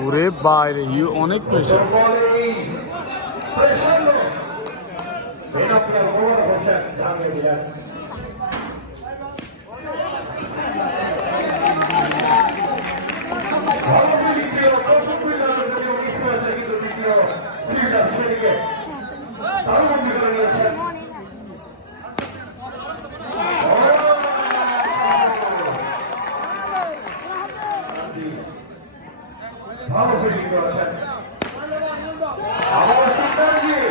ওরে বাইরে অনেক প্রেশার। ভালো ফিল্ডিং করেছেন আবার সুন্দর দিয়ে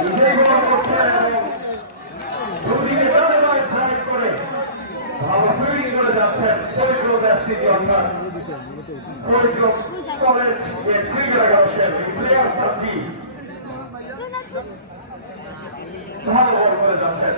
বিজয় গোল করছেন দুদিকে সাইড করে ভালো ফিল্ডিং করে যাচ্ছেন পবিত্র ব্যক্তিটি অর্থাৎ পবিত্র কলেজ যে ক্রিকেটার আছেন প্লেয়ার সাথী ভালো বল করে যাচ্ছেন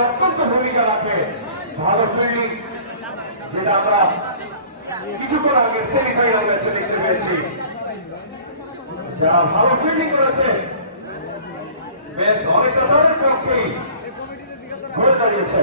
অত্যন্ত ভূমিকা রাখবে ভালো ফিল্ডিং যেটা আমরা কিছুক্ষণ আগে সেমিফাইনাল ম্যাচে দেখতে পেয়েছি যারা ভালো ফিল্ডিং করেছে বেশ অনেকটা তাদের পক্ষেই হয়ে দাঁড়িয়েছে